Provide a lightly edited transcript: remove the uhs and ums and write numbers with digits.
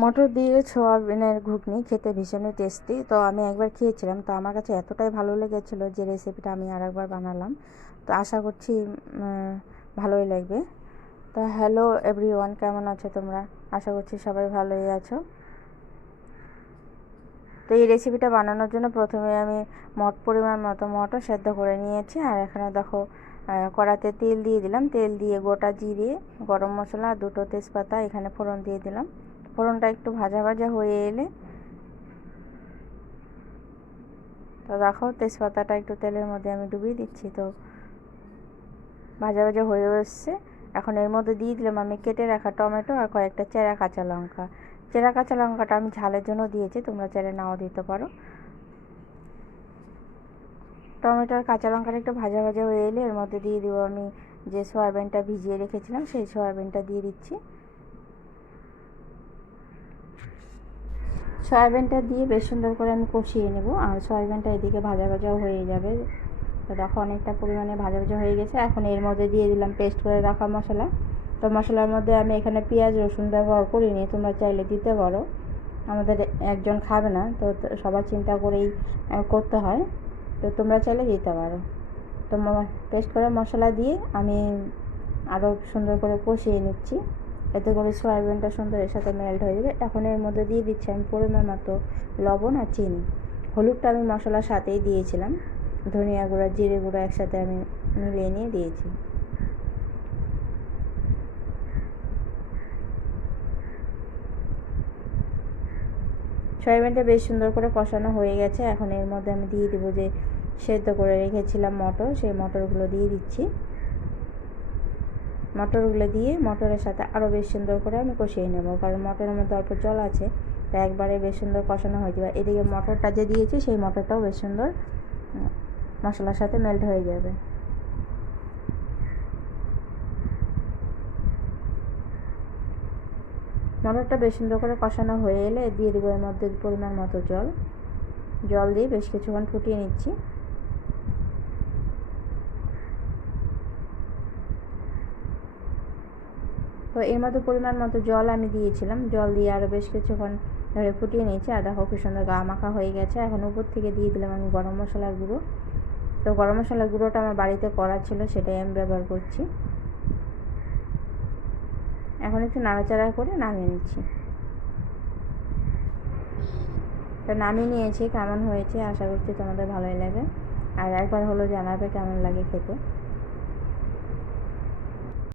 মটর দিয়ে সোয়াবিনের ঘুগনি খেতে ভীষণই টেস্টি। তো আমি একবার খেয়েছিলাম, তো আমার কাছে এতটাই ভালো লেগেছিলো যে রেসিপিটা আমি আরেকবার বানালাম। তো আশা করছি ভালোই লাগবে। তো হ্যালো এভরিওয়ান, কেমন আছো তোমরা? আশা করছি সবাই ভালোই আছো। তো এই রেসিপিটা বানানোর জন্য প্রথমে আমি পরিমাণ মতো মটর সেদ্ধ করে নিয়েছি। আর এখানে দেখো কড়াতে তেল দিয়ে দিলাম। তেল দিয়ে গোটা জিরে, গরম মশলা, দুটো তেজপাতা এখানে ফোড়ন দিয়ে দিলাম। ফোড়নটা একটু ভাজা ভাজা হয়ে এলে তো দেখো তেজপাতাটা একটু তেলের মধ্যে আমি ডুবিয়ে দিচ্ছি। তো ভাজা ভাজা হয়ে এসছে। এখন এর মধ্যে দিয়ে দিলাম আমি কেটে রাখা টমেটো আর কয়েকটা চেরা কাঁচা লঙ্কা। চেরা কাঁচা লঙ্কাটা আমি ঝালের জন্য দিয়েছি, তোমরা চাইলে নাও দিতে পারো। টমেটো আর কাঁচা লঙ্কাটা একটু ভাজা ভাজা হয়ে এলে এর মধ্যে দিয়ে দেবো আমি যে সয়াবিনটা ভিজিয়ে রেখেছিলাম, সেই সয়াবিনটা দিয়ে দিচ্ছি। সয়াবিনটা দিয়ে বেশ সুন্দর করে আমি কষিয়ে নেব। আর সয়াবিনটা এদিকে ভাজা ভাজাও হয়ে যাবে। তো দেখো অনেকটা পরিমাণে ভাজা ভাজা হয়ে গেছে। এখন এর মধ্যে দিয়ে দিলাম পেস্ট করে রাখা মশলা। তো মশলার মধ্যে আমি এখানে পেঁয়াজ রসুন ব্যবহার করিনি, তোমরা চাইলে দিতে পারো। আমাদের একজন খাবে না, তো সবার চিন্তা করেই করতে হয়। তো তোমরা চাইলে দিতে পারো। তো পেস্ট করা মশলা দিয়ে আমি আরও সুন্দর করে কষিয়ে নিচ্ছি, এতে করে সয়াবিনটা সুন্দর এর সাথে মেল্ট হয়ে যাবে। এখন এর মধ্যে দিয়ে দিচ্ছি আমি পরিমাণ মতো লবণ আর চিনি। হলুদটা আমি মশলার সাথেই দিয়েছিলাম। ধনিয়া গুঁড়া, জিরে গুঁড়া একসাথে আমি মিলিয়ে নিয়ে দিয়েছি। সয়াবিনটা বেশ সুন্দর করে কষানো হয়ে গেছে। এখন এর মধ্যে আমি দিয়ে দেবো যে সেদ্ধ করে রেখেছিলাম মটর, সেই মটরগুলো দিয়ে দিচ্ছি। মটরগুলো দিয়ে মটরের সাথে আরও বেশ সুন্দর করে আমি কষিয়ে নেব, কারণ মটরের মধ্যে অল্প জল আছে, তাই একবারে বেশ সুন্দর কষানো হয়ে যাবে। এদিকে মটরটা যে দিয়েছি সেই মটরটাও বেশ সুন্দর মশলার সাথে মেল্ট হয়ে যাবে। মটরটা বেশ সুন্দর করে কষানো হয়ে এলে দিয়ে দেবো এর মধ্যে পরিমাণ মতো জল দিয়ে বেশ কিছুক্ষণ ফুটিয়ে নিচ্ছি। তো এর মধ্যে পরিমাণ মতো জল আমি দিয়েছিলাম, জল দিয়ে আরও বেশ কিছুক্ষণ ধরে ফুটিয়ে নিয়েছি। আর দেখো খুব সুন্দর গা মাখা হয়ে গেছে। এখন উপর থেকে দিয়ে দিলাম আমি গরম মশলার গুঁড়ো। তো গরম মশলার গুঁড়োটা আমার বাড়িতে করা ছিল, সেটাই আমি ব্যবহার করছি। এখন একটু নাড়াচাড়া করে নামিয়ে নিচ্ছি। তো নামিয়ে নিয়েছি, কেমন হয়েছে আশা করছি তোমাদের ভালোই লাগে। আর একবার হলো জানাবে কেমন লাগে খেতে।